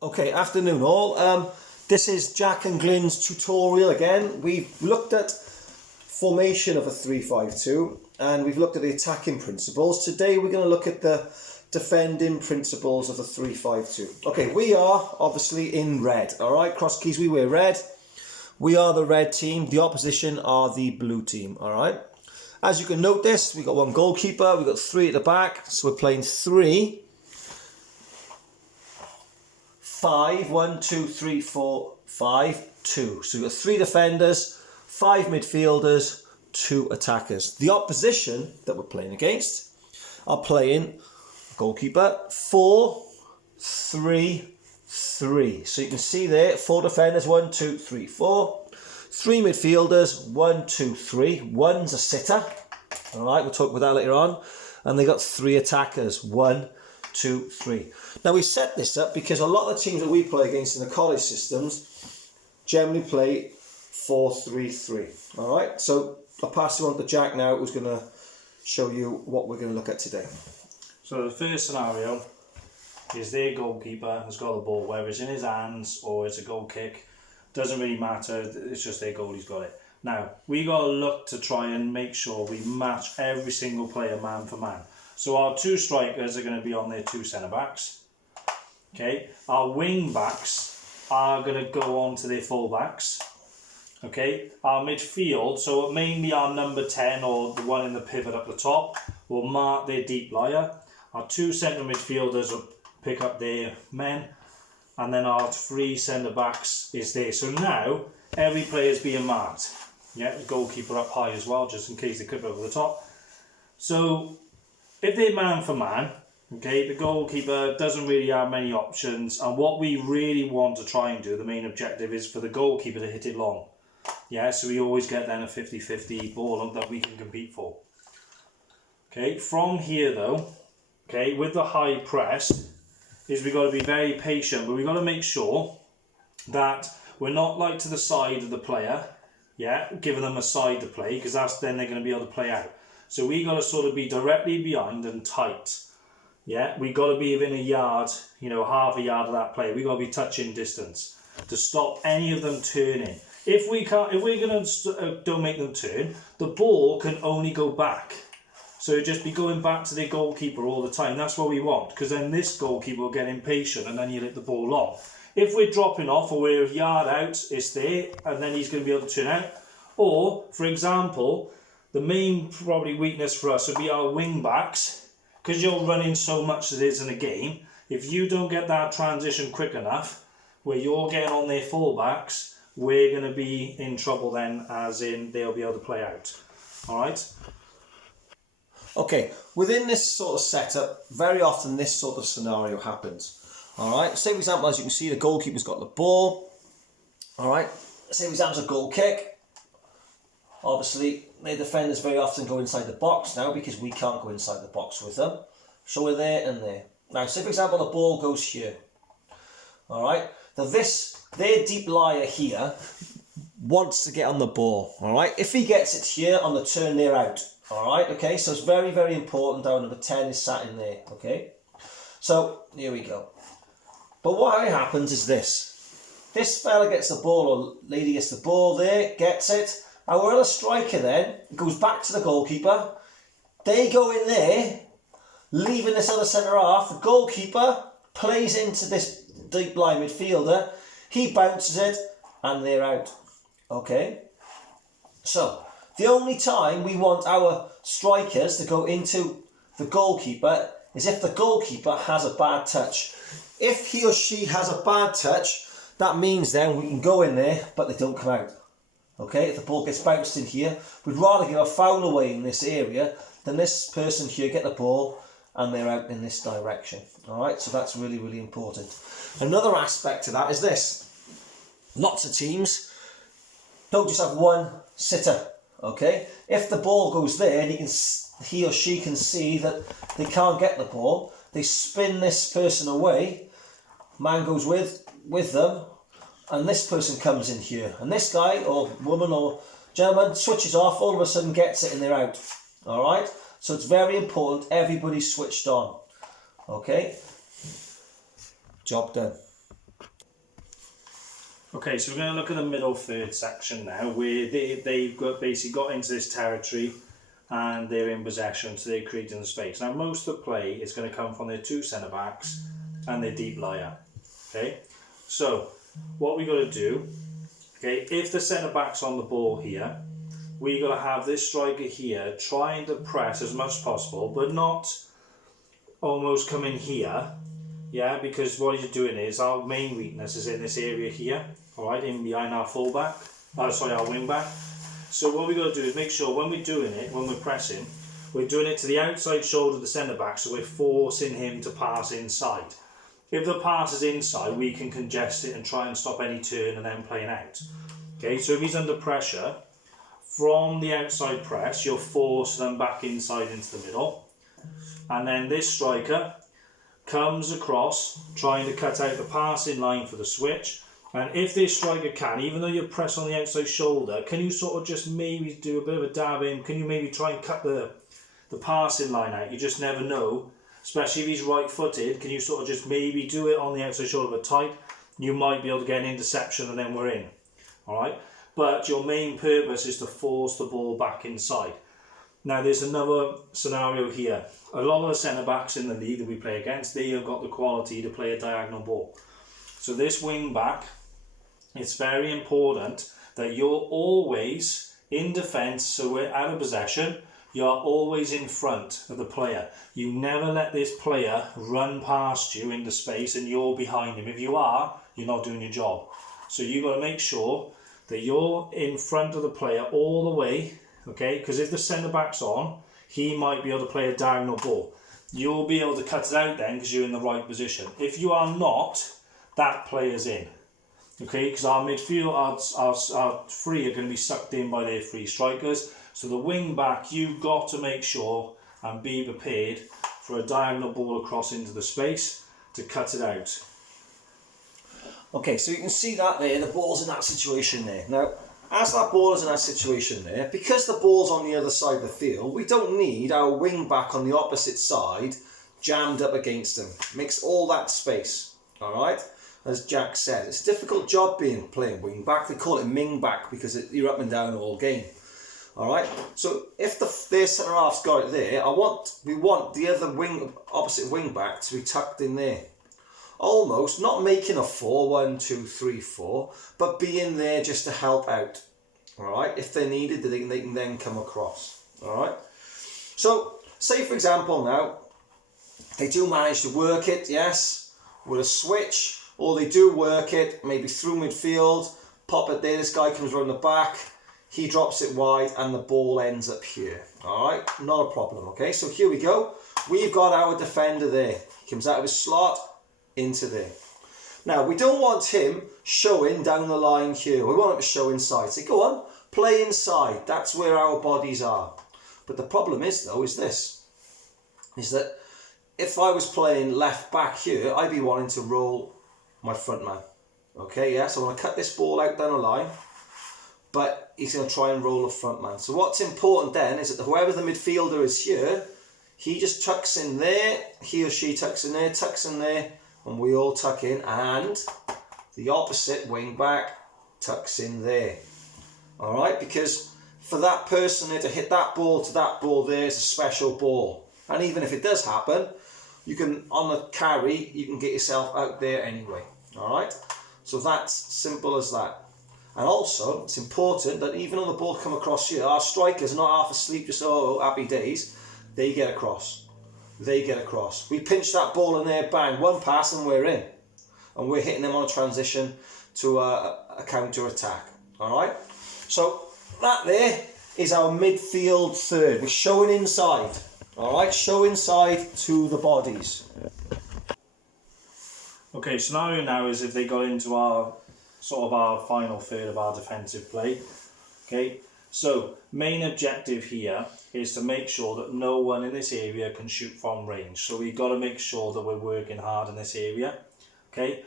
Okay, afternoon all. This is Jack and Glyn's tutorial again. We've looked at formation of a 3-5-2 and we've looked at the attacking principles. Today we're going to look at the defending principles of the 3-5-2. Okay, we are obviously in red. Alright, cross keys, we wear red. We are the red team. The opposition are the blue team. Alright. As you can notice, we've got one goalkeeper. We've got three at the back. So we're playing 3-5, 1, 2, 3, 4, 5, 2. So we've got 3 defenders, 5 midfielders, 2 attackers. The opposition that we're playing against are playing goalkeeper 4, 3, 3. So you can see there 4 defenders, 1, 2, 3, 4. 3 midfielders, 1, 2, 3. One's a sitter. Alright, we'll talk about that later on. And they got 3 attackers, 1, 2, 3. Now we set this up because a lot of the teams that we play against in the college systems generally play 4-3-3. Alright, so I'll pass you on to Jack now, who's going to show you what we're going to look at today. So the first scenario is their goalkeeper has got the ball, whether it's in his hands or it's a goal kick. Doesn't really matter, it's just their goalie's got it. Now, we got to look to try and make sure we match every single player man for man. So our 2 strikers are going to be on their 2 centre-backs. Okay, our wing-backs are going to go on to their full-backs. Okay, our midfield, so mainly our number 10 or the one in the pivot up the top, will mark their deep liar. Our 2 centre midfielders will pick up their men. And then our 3 centre-backs is there. So now, every player is being marked. Yeah, the goalkeeper up high as well, just in case they clip over the top. So, if they're man for man, okay, the goalkeeper doesn't really have many options. And what we really want to try and do, the main objective, is for the goalkeeper to hit it long. Yeah, so we always get then a 50-50 ball that we can compete for. Okay, from here though, okay, with the high press, is we've got to be very patient, but we've got to make sure that we're not like to the side of the player, yeah, giving them a side to play, because that's then they're going to be able to play out. So we got to sort of be directly behind and tight, yeah. We got to be within a yard, you know, half a yard of that player. We got to be touching distance to stop any of them turning. If we can't, if we're going to don't make them turn, the ball can only go back. So it'd just be going back to their goalkeeper all the time. That's what we want, because then this goalkeeper will get impatient and then he'll hit the ball long. If we're dropping off or we're a yard out, it's there, and then he's going to be able to turn out. Or, for example, the main probably weakness for us would be our wing backs, because you're running so much as it is in a game. If you don't get that transition quick enough, where you're getting on their full backs, we're going to be in trouble then, as in they'll be able to play out. All right. Okay, within this sort of setup, very often this sort of scenario happens. Alright, say for example, as you can see, the goalkeeper's got the ball. Alright, say for example, a goal kick. Obviously, the defenders very often go inside the box now because we can't go inside the box with them. So we're there and there. Now, say for example, the ball goes here. Alright, now their deep liar here wants to get on the ball. Alright, if he gets it here on the turn, they're out. Alright, okay, so it's very, very important that number 10 is sat in there, okay? So, here we go. But what happens is this. This fella gets the ball, or lady gets the ball there, gets it. Our other striker then goes back to the goalkeeper. They go in there, leaving this other centre-half. The goalkeeper plays into this deep line midfielder. He bounces it, and they're out. Okay? So, the only time we want our strikers to go into the goalkeeper is if the goalkeeper has a bad touch. If he or she has a bad touch, that means then we can go in there, but they don't come out. Okay, if the ball gets bounced in here, we'd rather give a foul away in this area than this person here get the ball and they're out in this direction. Alright, so that's really, really important. Another aspect to that is this. Lots of teams don't just have one sitter. Okay, if the ball goes there and he or she can see that they can't get the ball, they spin this person away, man goes with them, and this person comes in here, and this guy or woman or gentleman switches off, all of a sudden gets it and they're out. Alright, so it's very important everybody's switched on. Okay, job done. Okay, so we're going to look at the middle third section now, where they've basically got into this territory and they're in possession, so they're creating the space. Now, most of the play is going to come from their two centre backs and their deep liar. Okay, so what we got to do, okay, if the centre back's on the ball here, we got to have this striker here trying to press as much as possible, but not almost come in here. Yeah, because what you're doing is our main weakness is in this area here, all right, in behind our fullback, our wing back. So what we got to do is make sure when we're doing it, when we're pressing, we're doing it to the outside shoulder of the centre back, so we're forcing him to pass inside. If the pass is inside, we can congest it and try and stop any turn and then playing out. Okay, so if he's under pressure, from the outside press, you'll force them back inside into the middle, and then this striker comes across trying to cut out the passing line for the switch. And if this striker can, even though you press on the outside shoulder, can you sort of just maybe do a bit of a dab in? Can you maybe try and cut the passing line out? You just never know, especially if he's right footed. Can you sort of just maybe do it on the outside shoulder but tight? You might be able to get an interception and then we're in. Alright, but your main purpose is to force the ball back inside. Now there's another scenario here. A lot of the centre backs in the league that we play against, they have got the quality to play a diagonal ball. So this wing back, it's very important that you're always in defence, so we're out of possession, you're always in front of the player. You never let this player run past you into space and you're behind him. If you are, you're not doing your job. So you've got to make sure that you're in front of the player all the way, okay? Because if the centre back's on, he might be able to play a diagonal ball. You'll be able to cut it out then because you're in the right position. If you are not, that player's in. Okay, because our midfield, our three are going to be sucked in by their three strikers. So the wing back, you've got to make sure and be prepared for a diagonal ball across into the space to cut it out. Okay, so you can see that there, the ball's in that situation there. Now, as that ball is in that situation there, because the ball's on the other side of the field, we don't need our wing back on the opposite side jammed up against him. Makes all that space, all right? As Jack said, it's a difficult job playing wing back. They call it ming back because you're up and down all game. All right. So if their centre half's got it there, we want the other opposite wing back to be tucked in there, almost not making a 4-1-2-3-4, but being there just to help out. All right. If they're needed, they can then come across. All right. So say for example now, they do manage to work it, yes, with a switch. Or they do work it, maybe through midfield, pop it there, this guy comes around the back, he drops it wide and the ball ends up here. Alright, not a problem, okay? So here we go. We've got our defender there. He comes out of his slot, into there. Now, we don't want him showing down the line here. We want him to show inside. So go on, play inside. That's where our bodies are. But the problem is, though, is that if I was playing left back here, I'd be wanting to roll my front man. Okay, yeah, so I want to cut this ball out down the line, but he's going to try and roll the front man. So what's important then is that whoever the midfielder is here, he just tucks in there, he or she tucks in there, and we all tuck in, and the opposite wing back tucks in there. Alright, because for that person there to hit that ball to that ball there is a special ball. And even if it does happen, you can, on the carry, you can get yourself out there anyway. Alright? So that's simple as that. And also, it's important that even on the ball come across here, our strikers are not half asleep, just, oh, happy days. They get across. They get across. We pinch that ball in there, bang, one pass and we're in. And we're hitting them on a transition to a counter-attack. Alright? So, that there is our midfield third. We're showing inside. Alright, show inside to the bodies. Okay, scenario now is if they got into our final third of our defensive play. Okay, so main objective here is to make sure that no one in this area can shoot from range. So we've got to make sure that we're working hard in this area. Okay,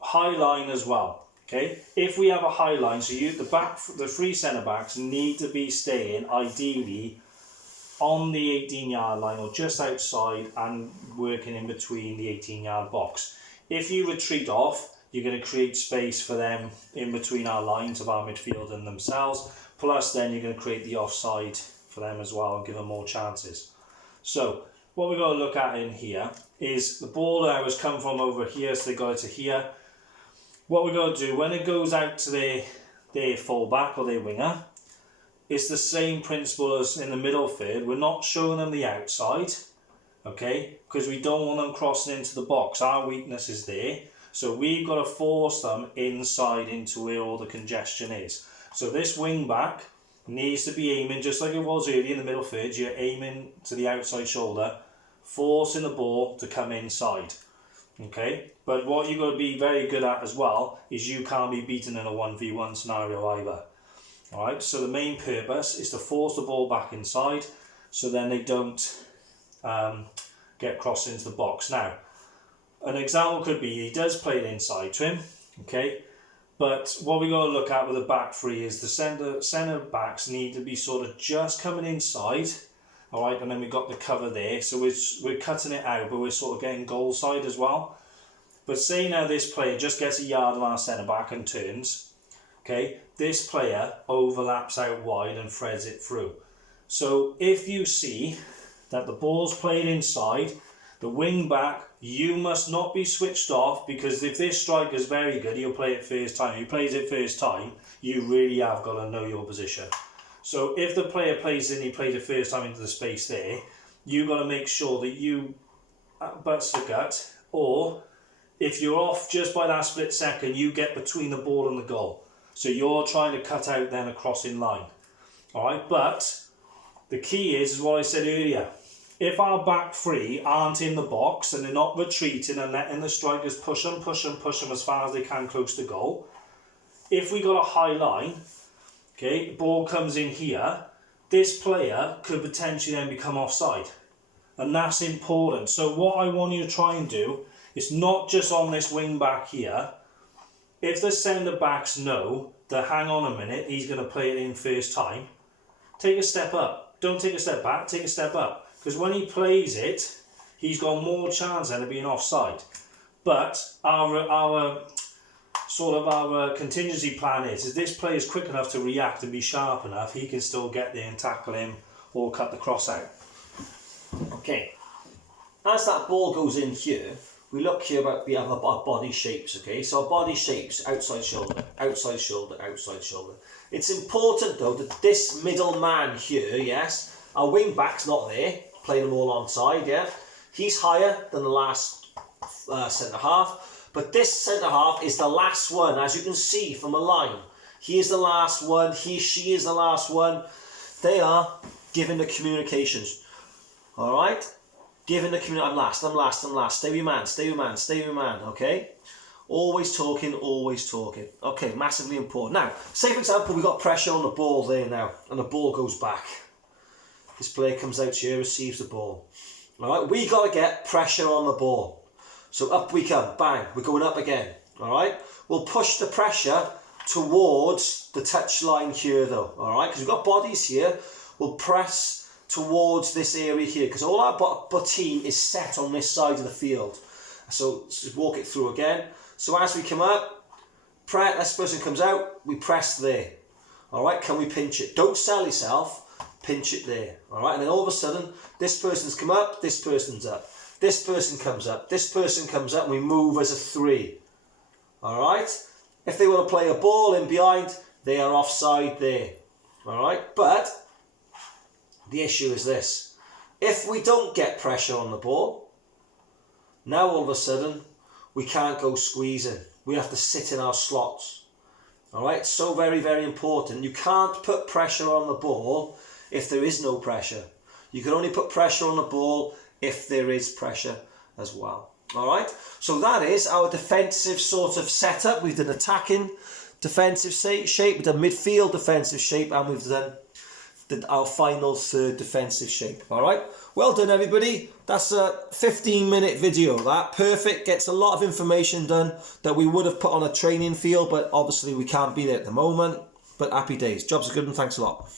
high line as well. Okay, if we have a high line, so the three centre backs need to be staying ideally on the 18-yard line or just outside and working in between the 18-yard box. If you retreat off, you're going to create space for them in between our lines of our midfield and themselves. Plus then you're going to create the offside for them as well and give them more chances. So what we've got to look at in here is the ball now has come from over here, so they got it to here. What we've got to do, when it goes out to their full-back or their winger, it's the same principle as in the middle third. We're not showing them the outside, okay, because we don't want them crossing into the box. Our weakness is there. So we've got to force them inside into where all the congestion is. So this wing back needs to be aiming, just like it was earlier in the middle third, you're aiming to the outside shoulder, forcing the ball to come inside. Okay, but what you've got to be very good at as well is you can't be beaten in a 1v1 scenario either. Alright, so the main purpose is to force the ball back inside so then they don't get crossed into the box. Now, an example could be he does play it inside to him, okay, but what we got to look at with the back three is the centre backs need to be sort of just coming inside, alright, and then we've got the cover there, so we're cutting it out, but we're sort of getting goal side as well. But say now this player just gets a yard on our centre back and turns, okay, this player overlaps out wide and threads it through. So if you see that the ball's played inside, the wing back, you must not be switched off, because if this striker's very good, he'll play it first time. If he plays it first time, you really have got to know your position. So if the player plays in, he plays it first time into the space there, you've got to make sure that you butts the gut, or if you're off just by that split second, you get between the ball and the goal. So you're trying to cut out then a crossing line. Alright, but the key is what I said earlier. If our back three aren't in the box and they're not retreating and letting the strikers push them as far as they can close to goal, if we got a high line, okay, the ball comes in here, this player could potentially then become offside. And that's important. So what I want you to try and do is not just on this wing back here. If the centre backs know that hang on a minute, he's going to play it in first time, take a step up. Don't take a step back, take a step up. Because when he plays it, he's got more chance then of being offside. But our contingency plan is this player is quick enough to react and be sharp enough, he can still get there and tackle him or cut the cross out. Okay, as that ball goes in here, we look here about the other body shapes, okay? So our body shapes, outside shoulder, outside shoulder, outside shoulder. It's important though that this middle man here, yes, our wing back's not there, playing them all on side, yeah? He's higher than the last centre half, but this centre half is the last one, as you can see from a line. He is the last one, she is the last one. They are giving the communications, alright? Giving the community, I'm last, stay with your man, stay with your man, stay with your man, okay? Always talking, okay, massively important. Now, say for example we got pressure on the ball there now, and the ball goes back. This player comes out here, receives the ball. Alright, we got to get pressure on the ball. So up we come, bang, we're going up again. Alright, we'll push the pressure towards the touch line here though, alright, because we've got bodies here, we'll press towards this area here, because all our team is set on this side of the field. So just walk it through again. So as we come up, this person comes out, we press there. Alright, can we pinch it? Don't sell yourself, pinch it there. Alright, and then all of a sudden, this person's come up, this person's up. This person comes up, this person comes up, and we move as a three. Alright, if they want to play a ball in behind, they are offside there. Alright, but the issue is this. If we don't get pressure on the ball, now all of a sudden, we can't go squeezing. We have to sit in our slots. Alright, so very, very important. You can't put pressure on the ball if there is no pressure. You can only put pressure on the ball if there is pressure as well. Alright, so that is our defensive sort of setup. We've done attacking defensive shape, we've done midfield defensive shape, and we've done our final third defensive shape. Alright, well done everybody. That's a 15-minute video. That perfect, gets a lot of information done that we would have put on a training field, but obviously we can't be there at the moment. But happy days. Jobs are good and thanks a lot.